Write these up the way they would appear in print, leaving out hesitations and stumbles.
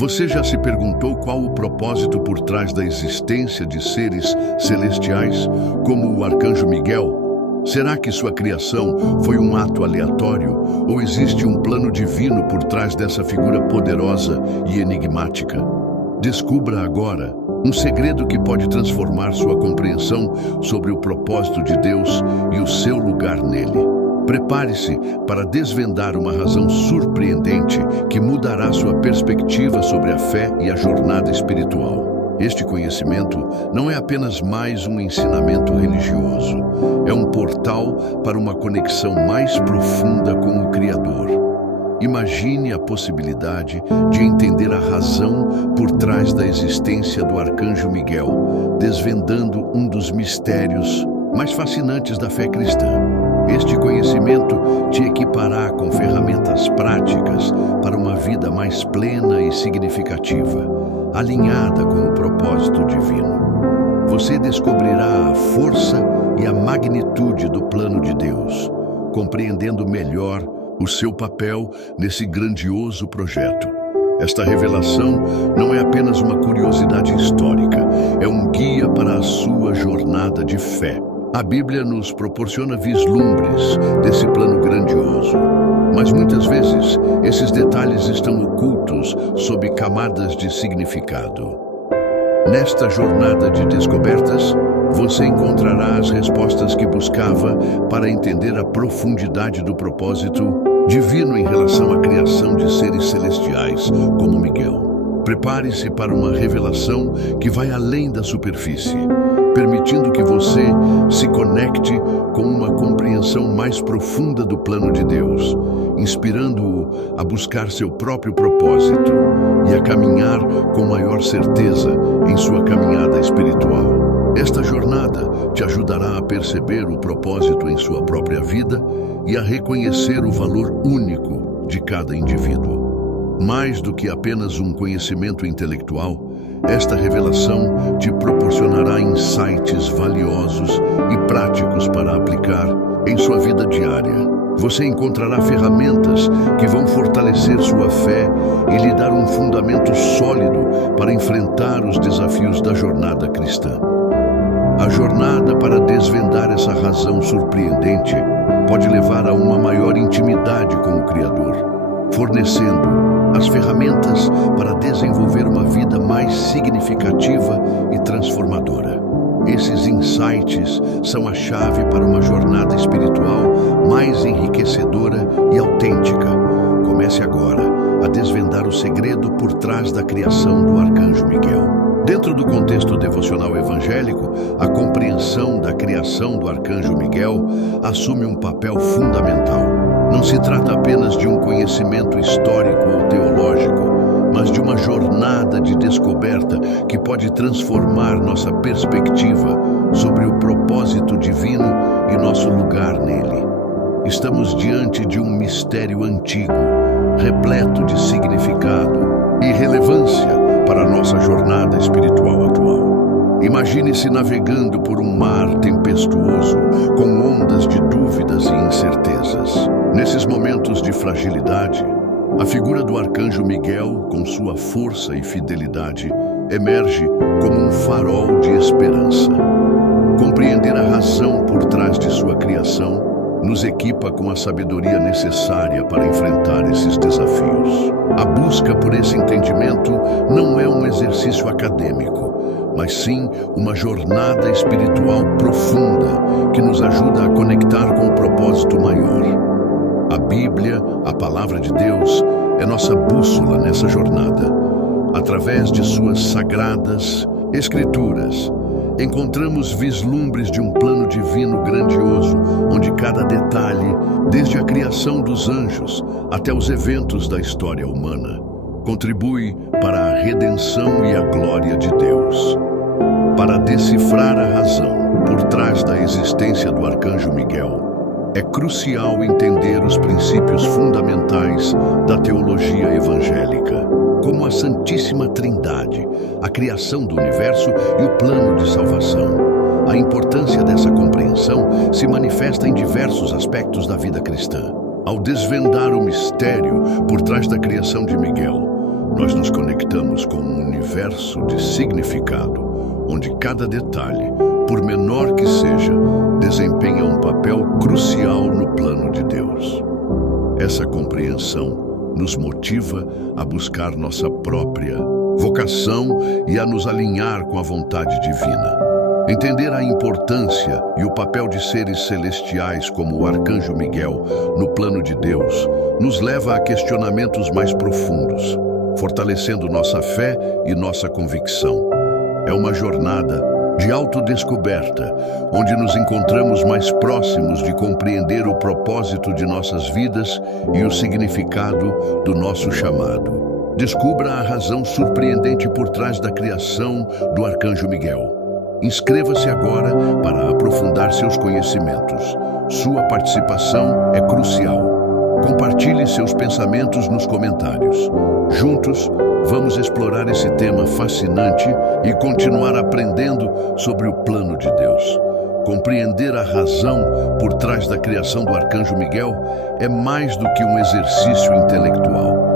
Você já se perguntou qual o propósito por trás da existência de seres celestiais, como o arcanjo Miguel? Será que sua criação foi um ato aleatório ou existe um plano divino por trás dessa figura poderosa e enigmática? Descubra agora um segredo que pode transformar sua compreensão sobre o propósito de Deus e o seu lugar nele. Prepare-se para desvendar uma razão surpreendente que mudará sua perspectiva sobre a fé e a jornada espiritual. Este conhecimento não é apenas mais um ensinamento religioso, é um portal para uma conexão mais profunda com o Criador. Imagine a possibilidade de entender a razão por trás da existência do arcanjo Miguel, desvendando um dos mistérios mais fascinantes da fé cristã. Este conhecimento te equipará com ferramentas práticas para uma vida mais plena e significativa, alinhada com o propósito divino. Você descobrirá a força e a magnitude do plano de Deus, compreendendo melhor o seu papel nesse grandioso projeto. Esta revelação não é apenas uma curiosidade histórica, é um guia para a sua jornada de fé. A Bíblia nos proporciona vislumbres desse plano grandioso, mas muitas vezes esses detalhes estão ocultos sob camadas de significado. Nesta jornada de descobertas, você encontrará as respostas que buscava para entender a profundidade do propósito divino em relação à criação de seres celestiais, como Miguel. Prepare-se para uma revelação que vai além da superfície, permitindo que você se conecte com uma compreensão mais profunda do plano de Deus, inspirando-o a buscar seu próprio propósito e a caminhar com maior certeza em sua caminhada espiritual. Esta jornada te ajudará a perceber o propósito em sua própria vida e a reconhecer o valor único de cada indivíduo. Mais do que apenas um conhecimento intelectual, esta revelação te proporcionará insights valiosos e práticos para aplicar em sua vida diária. Você encontrará ferramentas que vão fortalecer sua fé e lhe dar um fundamento sólido para enfrentar os desafios da jornada cristã. A jornada para desvendar essa razão surpreendente pode levar a uma maior intimidade com o Criador, fornecendo as ferramentas para desenvolver uma vida mais significativa e transformadora. Esses insights são a chave para uma jornada espiritual mais enriquecedora e autêntica. Comece agora a desvendar o segredo por trás da criação do arcanjo Miguel. Dentro do contexto devocional evangélico, a compreensão da criação do arcanjo Miguel assume um papel fundamental. Não se trata apenas de um conhecimento histórico ou teológico, mas de uma jornada de descoberta que pode transformar nossa perspectiva sobre o propósito divino e nosso lugar nele. Estamos diante de um mistério antigo, repleto de significado e relevância para a nossa jornada espiritual atual. Imagine-se navegando por um mar tempestuoso, com ondas de dúvidas e incertezas. Nesses momentos de fragilidade, a figura do arcanjo Miguel, com sua força e fidelidade, emerge como um farol de esperança. Compreender a razão por trás de sua criação nos equipa com a sabedoria necessária para enfrentar esses desafios. A busca por esse entendimento não é um exercício acadêmico, mas sim uma jornada espiritual profunda que nos ajuda a conectar com o propósito maior. A Bíblia, a Palavra de Deus, é nossa bússola nessa jornada. Através de suas sagradas Escrituras, encontramos vislumbres de um plano divino grandioso, onde cada detalhe, desde a criação dos anjos até os eventos da história humana, contribui para a redenção e a glória de Deus. Para decifrar a razão por trás da existência do arcanjo Miguel, é crucial entender os princípios fundamentais da teologia evangélica, como a Santíssima Trindade, a criação do universo e o plano de salvação. A importância dessa compreensão se manifesta em diversos aspectos da vida cristã. Ao desvendar o mistério por trás da criação de Miguel, nós nos conectamos com um universo de significado, onde cada detalhe, por menor que seja, desempenha um papel crucial no plano de Deus. Essa compreensão nos motiva a buscar nossa própria vocação e a nos alinhar com a vontade divina. Entender a importância e o papel de seres celestiais como o Arcanjo Miguel no plano de Deus nos leva a questionamentos mais profundos, fortalecendo nossa fé e nossa convicção. É uma jornada de autodescoberta, onde nos encontramos mais próximos de compreender o propósito de nossas vidas e o significado do nosso chamado. Descubra a razão surpreendente por trás da criação do Arcanjo Miguel. Inscreva-se agora para aprofundar seus conhecimentos. Sua participação é crucial. Compartilhe seus pensamentos nos comentários. Juntos, vamos explorar esse tema fascinante e continuar aprendendo sobre o plano de Deus. Compreender a razão por trás da criação do Arcanjo Miguel é mais do que um exercício intelectual.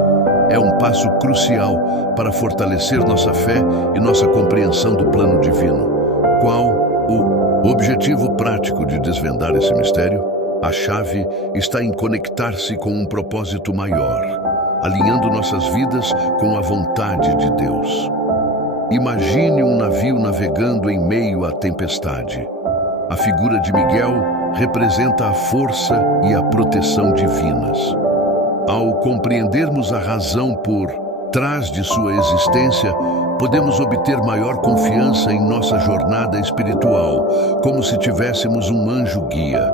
É um passo crucial para fortalecer nossa fé e nossa compreensão do plano divino. Qual o objetivo prático de desvendar esse mistério? A chave está em conectar-se com um propósito maior, alinhando nossas vidas com a vontade de Deus. Imagine um navio navegando em meio à tempestade. A figura de Miguel representa a força e a proteção divinas. Ao compreendermos a razão por trás de sua existência, podemos obter maior confiança em nossa jornada espiritual, como se tivéssemos um anjo guia.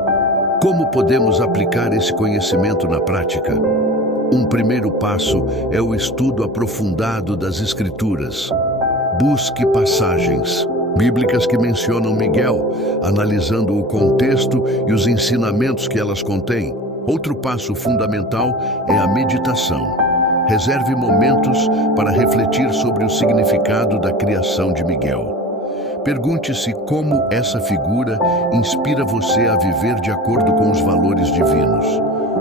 Como podemos aplicar esse conhecimento na prática? Um primeiro passo é o estudo aprofundado das Escrituras. Busque passagens bíblicas que mencionam Miguel, analisando o contexto e os ensinamentos que elas contêm. Outro passo fundamental é a meditação. Reserve momentos para refletir sobre o significado da criação de Miguel. Pergunte-se como essa figura inspira você a viver de acordo com os valores divinos.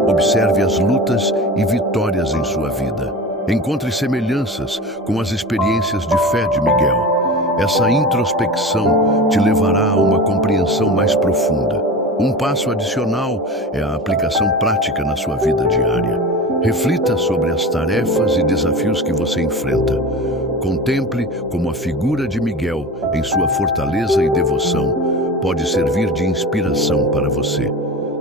Observe as lutas e vitórias em sua vida. Encontre semelhanças com as experiências de fé de Miguel. Essa introspecção te levará a uma compreensão mais profunda. Um passo adicional é a aplicação prática na sua vida diária. Reflita sobre as tarefas e desafios que você enfrenta. Contemple como a figura de Miguel, em sua fortaleza e devoção, pode servir de inspiração para você.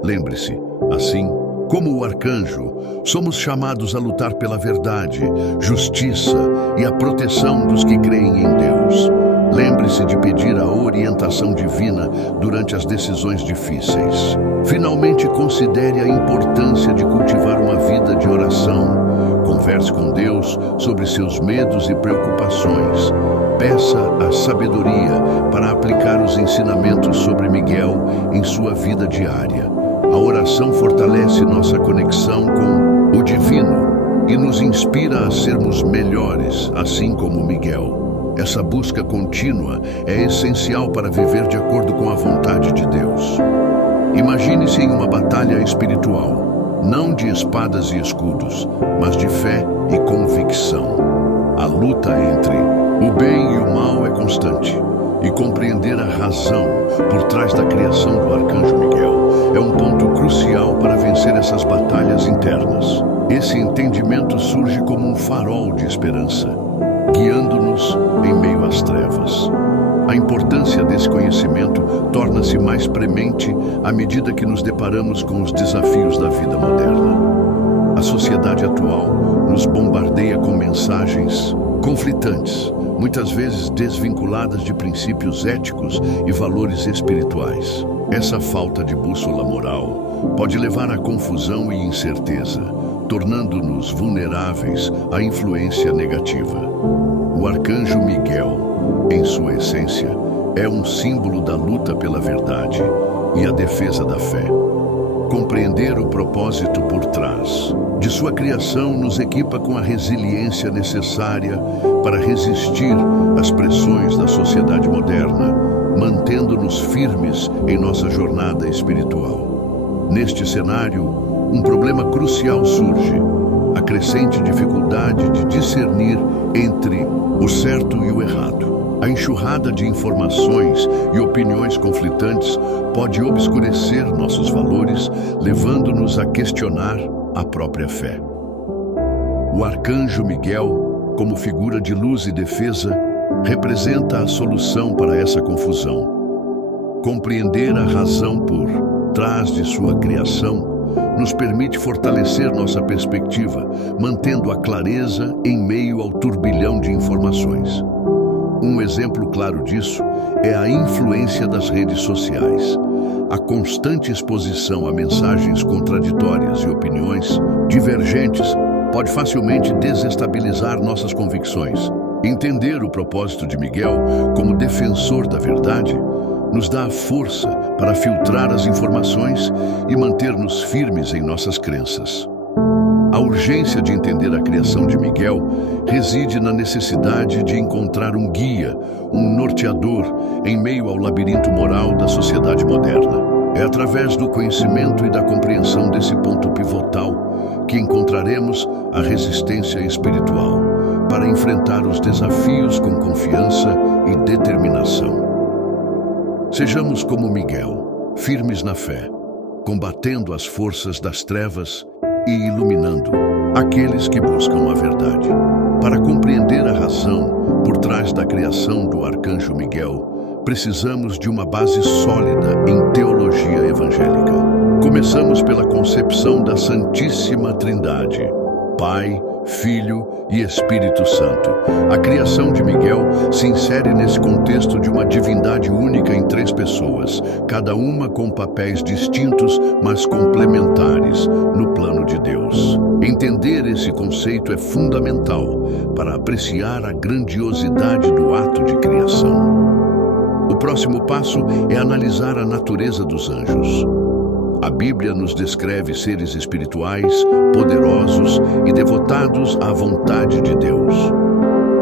Lembre-se, assim como o arcanjo, somos chamados a lutar pela verdade, justiça e a proteção dos que creem em Deus. Lembre-se de pedir a orientação divina durante as decisões difíceis. Finalmente, considere a importância de cultivar uma vida de oração. Converse com Deus sobre seus medos e preocupações. Peça a sabedoria para aplicar os ensinamentos sobre Miguel em sua vida diária. A oração fortalece nossa conexão com o divino e nos inspira a sermos melhores, assim como Miguel. Essa busca contínua é essencial para viver de acordo com a vontade de Deus. Imagine-se em uma batalha espiritual, não de espadas e escudos, mas de fé e convicção. A luta entre o bem e o mal é constante, e compreender a razão por trás da criação do Arcanjo Miguel é um ponto crucial para vencer essas batalhas internas. Esse entendimento surge como um farol de esperança, guiando-nos em meio às trevas. A importância desse conhecimento torna-se mais premente à medida que nos deparamos com os desafios da vida moderna. A sociedade atual nos bombardeia com mensagens conflitantes, muitas vezes desvinculadas de princípios éticos e valores espirituais. Essa falta de bússola moral pode levar à confusão e incerteza, tornando-nos vulneráveis à influência negativa. O Arcanjo Miguel, em sua essência, é um símbolo da luta pela verdade e a defesa da fé. Compreender o propósito por trás de sua criação nos equipa com a resiliência necessária para resistir às pressões da sociedade moderna, mantendo-nos firmes em nossa jornada espiritual. Neste cenário, um problema crucial surge: a crescente dificuldade de discernir entre o certo e o errado. A enxurrada de informações e opiniões conflitantes pode obscurecer nossos valores, levando-nos a questionar a própria fé. O arcanjo Miguel, como figura de luz e defesa, representa a solução para essa confusão. Compreender a razão por trás de sua criação nos permite fortalecer nossa perspectiva, mantendo a clareza em meio ao turbilhão de informações. Um exemplo claro disso é a influência das redes sociais. A constante exposição a mensagens contraditórias e opiniões divergentes pode facilmente desestabilizar nossas convicções. Entender o propósito de Miguel como defensor da verdade nos dá a força para filtrar as informações e manter-nos firmes em nossas crenças. A urgência de entender a criação de Miguel reside na necessidade de encontrar um guia, um norteador, em meio ao labirinto moral da sociedade moderna. É através do conhecimento e da compreensão desse ponto pivotal que encontraremos a resistência espiritual para enfrentar os desafios com confiança e determinação. Sejamos como Miguel, firmes na fé, combatendo as forças das trevas e iluminando aqueles que buscam a verdade. Para compreender a razão por trás da criação do arcanjo Miguel, precisamos de uma base sólida em teologia evangélica. Começamos pela concepção da Santíssima Trindade, Pai, Filho e Espírito Santo. A criação de Miguel se insere nesse contexto de uma divindade única em três pessoas, cada uma com papéis distintos, mas complementares no plano de Deus. Entender esse conceito é fundamental para apreciar a grandiosidade do ato de criação. O próximo passo é analisar a natureza dos anjos. A Bíblia nos descreve seres espirituais, poderosos e devotados à vontade de Deus.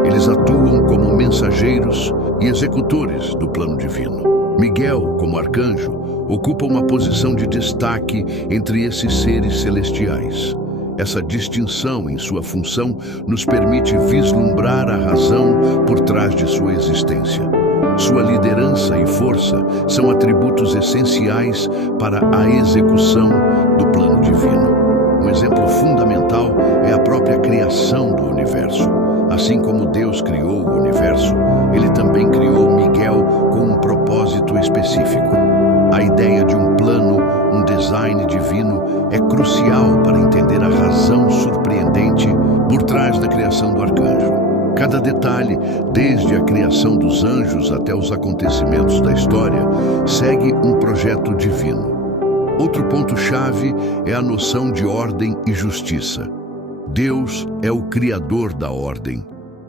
Eles atuam como mensageiros e executores do plano divino. Miguel, como arcanjo, ocupa uma posição de destaque entre esses seres celestiais. Essa distinção em sua função nos permite vislumbrar a razão por trás de sua existência. Sua liderança e força são atributos essenciais para a execução do plano divino. Um exemplo fundamental é a própria criação do universo. Assim como Deus criou o universo, ele também criou Miguel com um propósito específico. A ideia de um plano, um design divino, é crucial para entender a razão surpreendente por trás da criação do arcanjo. Cada detalhe, desde a criação dos anjos até os acontecimentos da história, segue um projeto divino. Outro ponto-chave é a noção de ordem e justiça. Deus é o criador da ordem,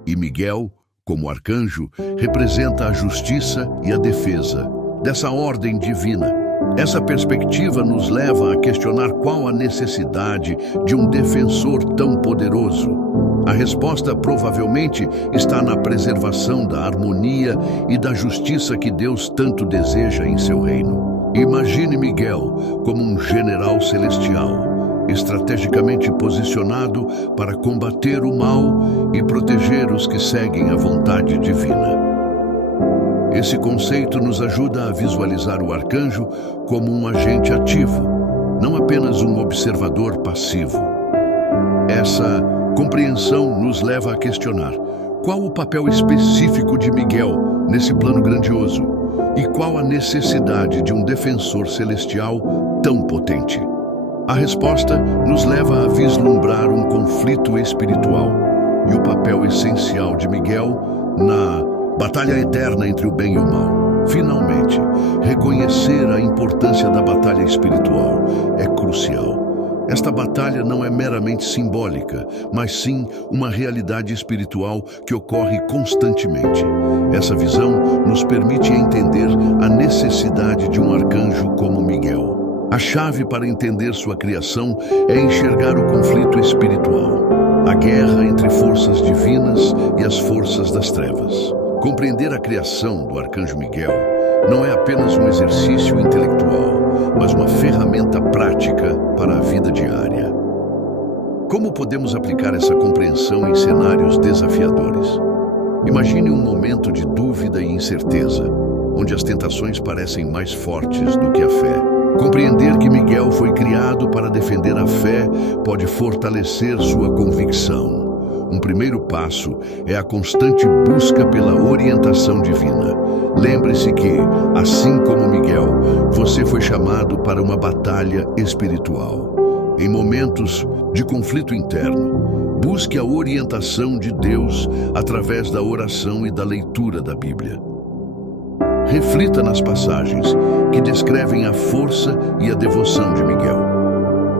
e Miguel, como arcanjo, representa a justiça e a defesa dessa ordem divina. Essa perspectiva nos leva a questionar qual a necessidade de um defensor tão poderoso. A resposta provavelmente está na preservação da harmonia e da justiça que Deus tanto deseja em seu reino. Imagine Miguel como um general celestial, estrategicamente posicionado para combater o mal e proteger os que seguem a vontade divina. Esse conceito nos ajuda a visualizar o arcanjo como um agente ativo, não apenas um observador passivo. Essa compreensão nos leva a questionar qual o papel específico de Miguel nesse plano grandioso e qual a necessidade de um defensor celestial tão potente. A resposta nos leva a vislumbrar um conflito espiritual e o papel essencial de Miguel na batalha eterna entre o bem e o mal. Finalmente, reconhecer a importância da batalha espiritual é crucial. Esta batalha não é meramente simbólica, mas sim uma realidade espiritual que ocorre constantemente. Essa visão nos permite entender a necessidade de um arcanjo como Miguel. A chave para entender sua criação é enxergar o conflito espiritual, a guerra entre forças divinas e as forças das trevas. Compreender a criação do arcanjo Miguel não é apenas um exercício intelectual, mas uma ferramenta prática para a vida diária. Como podemos aplicar essa compreensão em cenários desafiadores? Imagine um momento de dúvida e incerteza, onde as tentações parecem mais fortes do que a fé. Compreender que Miguel foi criado para defender a fé pode fortalecer sua convicção. Um primeiro passo é a constante busca pela orientação divina. Lembre-se que, assim como Miguel, você foi chamado para uma batalha espiritual. Em momentos de conflito interno, busque a orientação de Deus através da oração e da leitura da Bíblia. Reflita nas passagens que descrevem a força e a devoção de Miguel.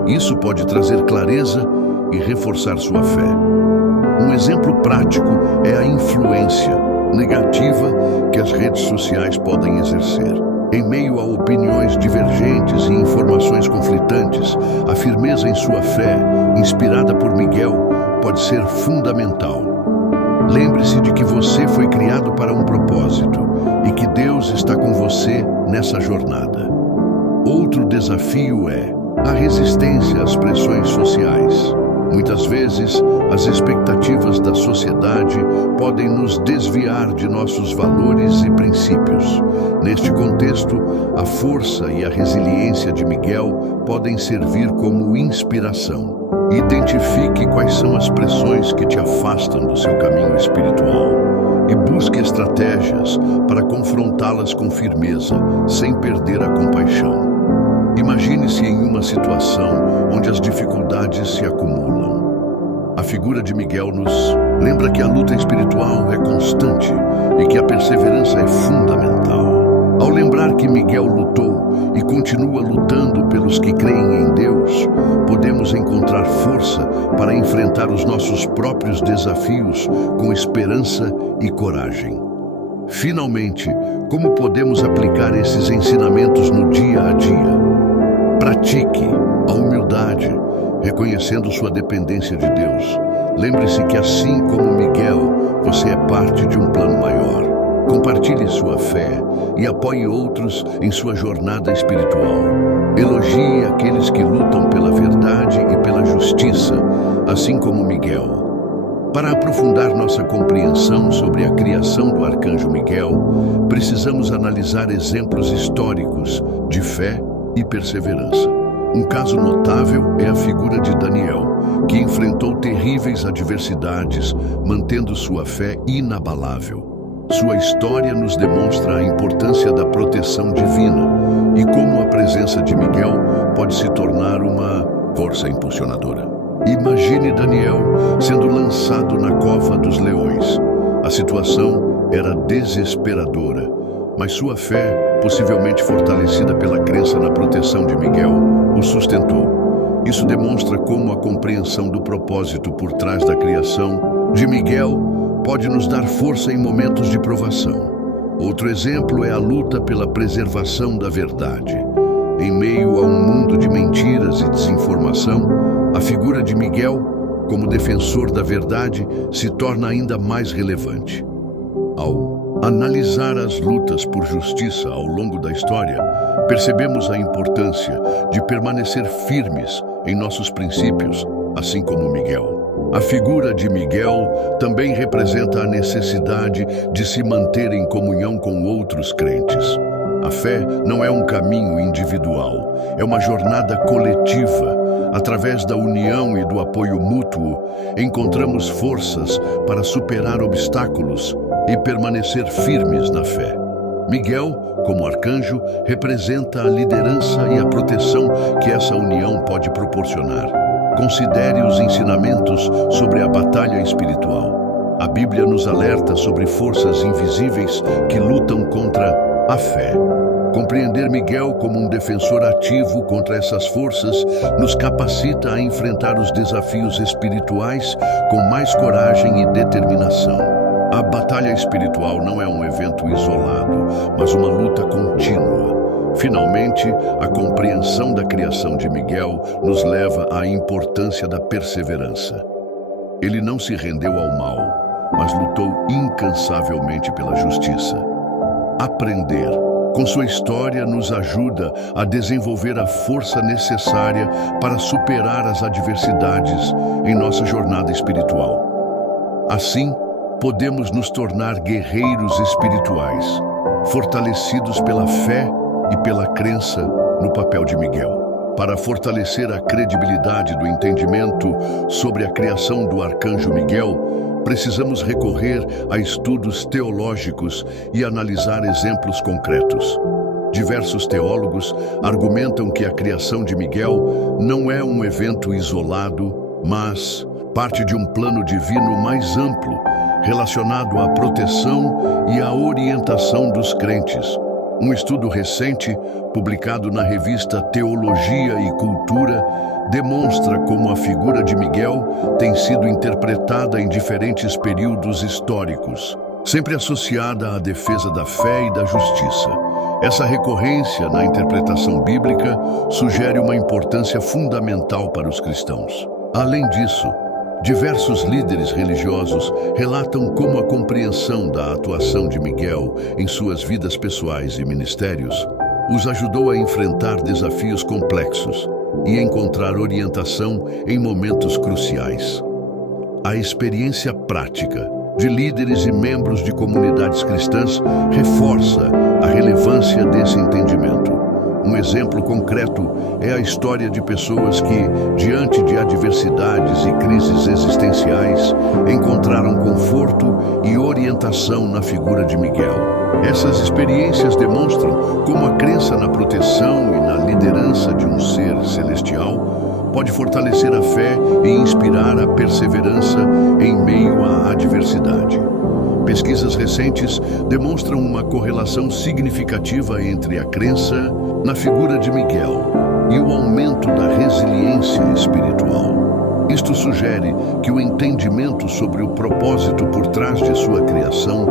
Isso pode trazer clareza e reforçar sua fé. Um exemplo prático é a influência negativa que as redes sociais podem exercer. Em meio a opiniões divergentes e informações conflitantes, a firmeza em sua fé, inspirada por Miguel, pode ser fundamental. Lembre-se de que você foi criado para um propósito e que Deus está com você nessa jornada. Outro desafio é a resistência às pressões sociais. Muitas vezes, as expectativas da sociedade podem nos desviar de nossos valores e princípios. Neste contexto, a força e a resiliência de Miguel podem servir como inspiração. Identifique quais são as pressões que te afastam do seu caminho espiritual e busque estratégias para confrontá-las com firmeza, sem perder a compaixão. Imagine-se em uma situação onde as dificuldades se acumulam. A figura de Miguel nos lembra que a luta espiritual é constante e que a perseverança é fundamental. Ao lembrar que Miguel lutou e continua lutando pelos que creem em Deus, podemos encontrar força para enfrentar os nossos próprios desafios com esperança e coragem. Finalmente, como podemos aplicar esses ensinamentos no dia a dia? Pratique a humildade, reconhecendo sua dependência de Deus. Lembre-se que, assim como Miguel, você é parte de um plano maior. Compartilhe sua fé e apoie outros em sua jornada espiritual. Elogie aqueles que lutam pela verdade e pela justiça, assim como Miguel. Para aprofundar nossa compreensão sobre a criação do arcanjo Miguel, precisamos analisar exemplos históricos de fé e perseverança. Um caso notável é a figura de Daniel, que enfrentou terríveis adversidades, mantendo sua fé inabalável. Sua história nos demonstra a importância da proteção divina e como a presença de Miguel pode se tornar uma força impulsionadora. Imagine Daniel sendo lançado na cova dos leões. A situação era desesperadora, mas sua fé, possivelmente fortalecida pela crença na proteção de Miguel, o sustentou. Isso demonstra como a compreensão do propósito por trás da criação de Miguel pode nos dar força em momentos de provação. Outro exemplo é a luta pela preservação da verdade. Em meio a um mundo de mentiras e desinformação, a figura de Miguel, como defensor da verdade, se torna ainda mais relevante. Ao analisar as lutas por justiça ao longo da história, percebemos a importância de permanecer firmes em nossos princípios, assim como Miguel. A figura de Miguel também representa a necessidade de se manter em comunhão com outros crentes. A fé não é um caminho individual, é uma jornada coletiva. Através da união e do apoio mútuo, encontramos forças para superar obstáculos e permanecer firmes na fé. Miguel, como arcanjo, representa a liderança e a proteção que essa união pode proporcionar. Considere os ensinamentos sobre a batalha espiritual. A Bíblia nos alerta sobre forças invisíveis que lutam contra a fé. Compreender Miguel como um defensor ativo contra essas forças nos capacita a enfrentar os desafios espirituais com mais coragem e determinação. A batalha espiritual não é um evento isolado, mas uma luta contínua. Finalmente, a compreensão da criação de Miguel nos leva à importância da perseverança. Ele não se rendeu ao mal, mas lutou incansavelmente pela justiça. Aprender Com sua história, nos ajuda a desenvolver a força necessária para superar as adversidades em nossa jornada espiritual. Assim, podemos nos tornar guerreiros espirituais, fortalecidos pela fé e pela crença no papel de Miguel. Para fortalecer a credibilidade do entendimento sobre a criação do arcanjo Miguel, precisamos recorrer a estudos teológicos e analisar exemplos concretos. Diversos teólogos argumentam que a criação de Miguel não é um evento isolado, mas parte de um plano divino mais amplo, relacionado à proteção e à orientação dos crentes. Um estudo recente, publicado na revista Teologia e Cultura, demonstra como a figura de Miguel tem sido interpretada em diferentes períodos históricos, sempre associada à defesa da fé e da justiça. Essa recorrência na interpretação bíblica sugere uma importância fundamental para os cristãos. Além disso, diversos líderes religiosos relatam como a compreensão da atuação de Miguel em suas vidas pessoais e ministérios os ajudou a enfrentar desafios complexos e encontrar orientação em momentos cruciais. A experiência prática de líderes e membros de comunidades cristãs reforça a relevância desse entendimento. Um exemplo concreto é a história de pessoas que, diante de adversidades e crises existenciais, encontraram conforto e orientação na figura de Miguel. Essas experiências demonstram como a crença na proteção e na liderança de um ser celestial pode fortalecer a fé e inspirar a perseverança em meio à adversidade. Pesquisas recentes demonstram uma correlação significativa entre a crença na figura de Miguel e o aumento da resiliência espiritual. Isto sugere que o entendimento sobre o propósito por trás de sua criação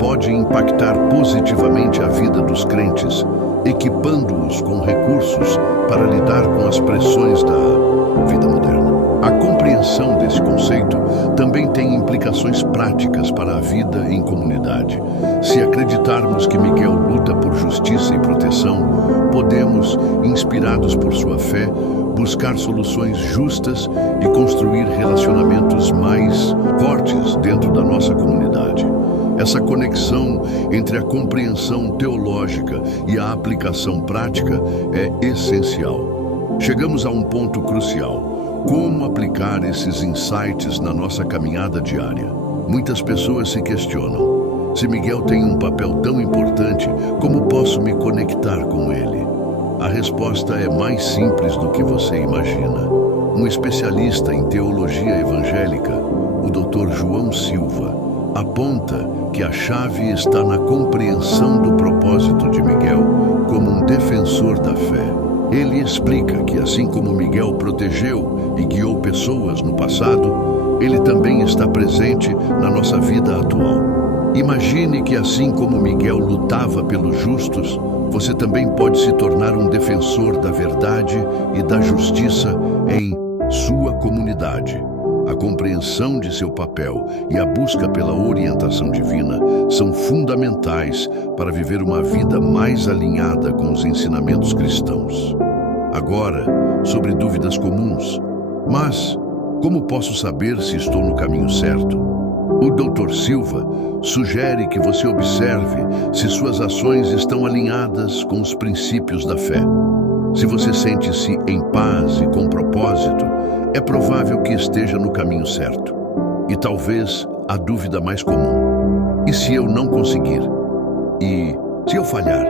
pode impactar positivamente a vida dos crentes, equipando-os com recursos para lidar com as pressões da vida moderna. A compreensão desse conceito também tem implicações práticas para a vida em comunidade. Se acreditarmos que Miguel luta por justiça e proteção, podemos, inspirados por sua fé, buscar soluções justas e construir relacionamentos mais fortes dentro da nossa comunidade. Essa conexão entre a compreensão teológica e a aplicação prática é essencial. Chegamos a um ponto crucial. Como aplicar esses insights na nossa caminhada diária? Muitas pessoas se questionam: se Miguel tem um papel tão importante, como posso me conectar com ele? A resposta é mais simples do que você imagina. Um especialista em teologia evangélica, o Dr. João Silva, aponta que a chave está na compreensão do propósito de Miguel como um defensor da fé. Ele explica que, assim como Miguel protegeu e guiou pessoas no passado, ele também está presente na nossa vida atual. Imagine que, assim como Miguel lutava pelos justos, você também pode se tornar um defensor da verdade e da justiça em sua comunidade. A compreensão de seu papel e a busca pela orientação divina são fundamentais para viver uma vida mais alinhada com os ensinamentos cristãos. Agora, sobre dúvidas comuns. Mas, como posso saber se estou no caminho certo? O Dr. Silva sugere que você observe se suas ações estão alinhadas com os princípios da fé. Se você sente-se em paz e com propósito, é provável que esteja no caminho certo. E talvez a dúvida mais comum: e se eu não conseguir? E se eu falhar?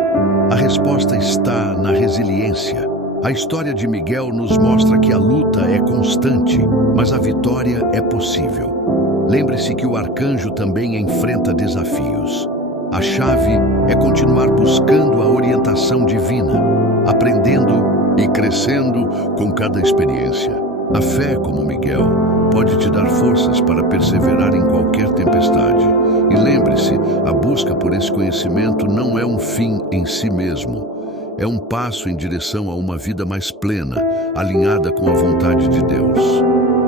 A resposta está na resiliência. A história de Miguel nos mostra que a luta é constante, mas a vitória é possível. Lembre-se que o arcanjo também enfrenta desafios. A chave é continuar buscando a orientação divina, aprendendo e crescendo com cada experiência. A fé, como Miguel, pode te dar forças para perseverar em qualquer tempestade. E lembre-se, a busca por esse conhecimento não é um fim em si mesmo. É um passo em direção a uma vida mais plena, alinhada com a vontade de Deus.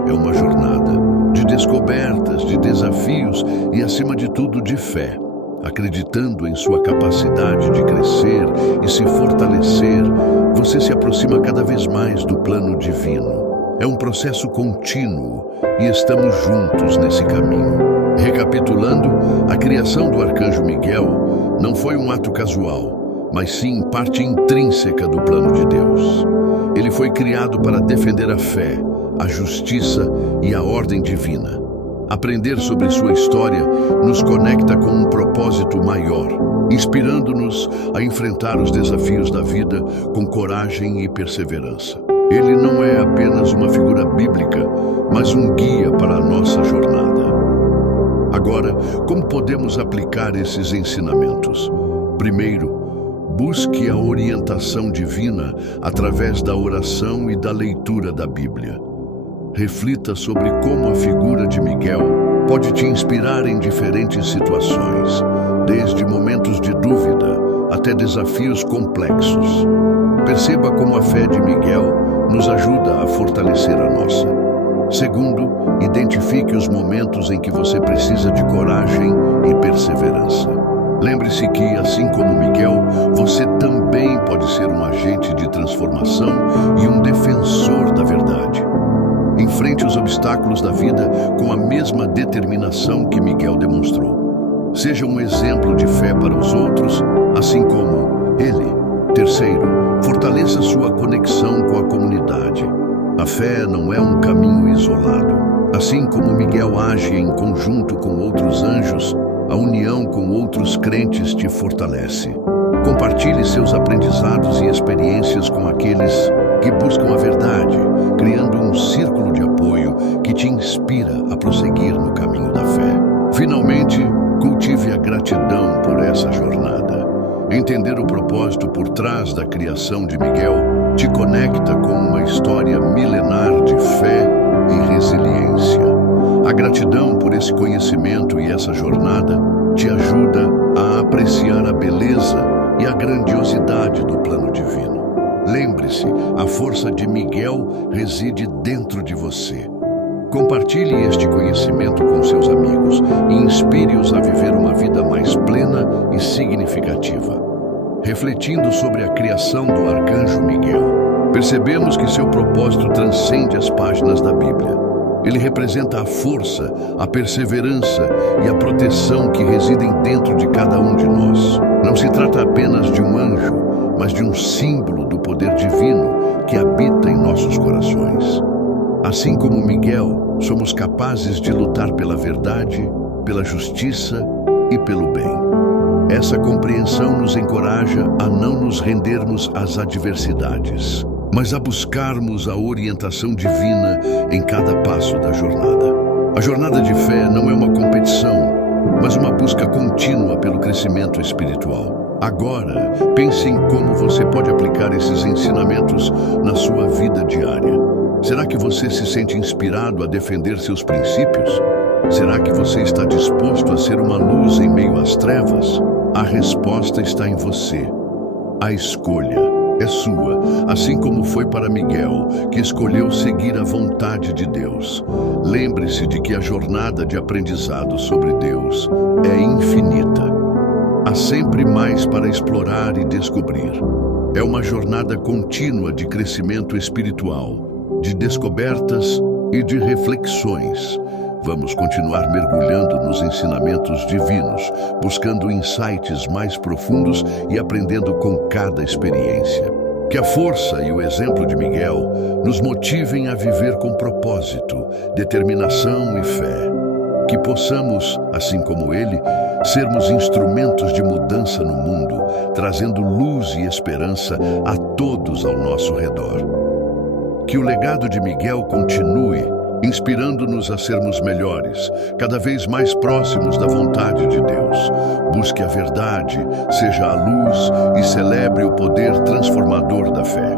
É uma jornada de descobertas, de desafios e, acima de tudo, de fé. acreditando em sua capacidade de crescer e se fortalecer, você se aproxima cada vez mais do plano divino. É um processo contínuo e estamos juntos nesse caminho. Recapitulando, a criação do arcanjo Miguel não foi um ato casual, mas sim parte intrínseca do plano de Deus. Ele foi criado para defender a fé, a justiça e a ordem divina. Aprender sobre sua história nos conecta com um propósito maior, inspirando-nos a enfrentar os desafios da vida com coragem e perseverança. Ele não é apenas uma figura bíblica, mas um guia para a nossa jornada. Agora, como podemos aplicar esses ensinamentos? Primeiro, busque a orientação divina através da oração e da leitura da Bíblia. Reflita sobre como a figura de Miguel pode te inspirar em diferentes situações, desde momentos de dúvida até desafios complexos. Perceba como a fé de Miguel nos ajuda a fortalecer a nossa. Segundo, identifique os momentos em que você precisa de coragem e perseverança. Lembre-se que, assim como Miguel, você também pode ser um agente de transformação e um defensor da verdade. Enfrente os obstáculos da vida com a mesma determinação que Miguel demonstrou. Seja um exemplo de fé para os outros, assim como ele. Terceiro, fortaleça sua conexão com a comunidade. A fé não é um caminho isolado. Assim como Miguel age em conjunto com outros anjos, a união com outros crentes te fortalece. Compartilhe seus aprendizados e experiências com aqueles que buscam a verdade, criando um círculo de apoio que te inspira a prosseguir no caminho da fé. Finalmente, cultive a gratidão por essa jornada. Entender o propósito por trás da criação de Miguel te conecta com uma história milenar de fé e resiliência. A gratidão por esse conhecimento e essa jornada te ajuda a apreciar a beleza e a grandiosidade do plano divino. Lembre-se, a força de Miguel reside dentro de você. Compartilhe este conhecimento com seus amigos e inspire-os a viver uma vida mais plena e significativa. Refletindo sobre a criação do arcanjo Miguel, percebemos que seu propósito transcende as páginas da Bíblia. Ele representa a força, a perseverança e a proteção que residem dentro de cada um de nós. Não se trata apenas de um anjo, mas de um símbolo do poder divino que habita em nossos corações. Assim como Miguel, somos capazes de lutar pela verdade, pela justiça e pelo bem. Essa compreensão nos encoraja a não nos rendermos às adversidades, mas a buscarmos a orientação divina em cada passo da jornada. A jornada de fé não é uma competição, mas uma busca contínua pelo crescimento espiritual. Agora, pense em como você pode aplicar esses ensinamentos na sua vida diária. Será que você se sente inspirado a defender seus princípios? Será que você está disposto a ser uma luz em meio às trevas? A resposta está em você. A escolha é sua, assim como foi para Miguel, que escolheu seguir a vontade de Deus. Lembre-se de que a jornada de aprendizado sobre Deus é infinita. Há sempre mais para explorar e descobrir. É uma jornada contínua de crescimento espiritual, de descobertas e de reflexões. Vamos continuar mergulhando nos ensinamentos divinos, buscando insights mais profundos e aprendendo com cada experiência. Que a força e o exemplo de Miguel nos motivem a viver com propósito, determinação e fé. Que possamos, assim como ele, sermos instrumentos de mudança no mundo, trazendo luz e esperança a todos ao nosso redor. Que o legado de Miguel continue, inspirando-nos a sermos melhores, cada vez mais próximos da vontade de Deus. Busque a verdade, seja a luz e celebre o poder transformador da fé.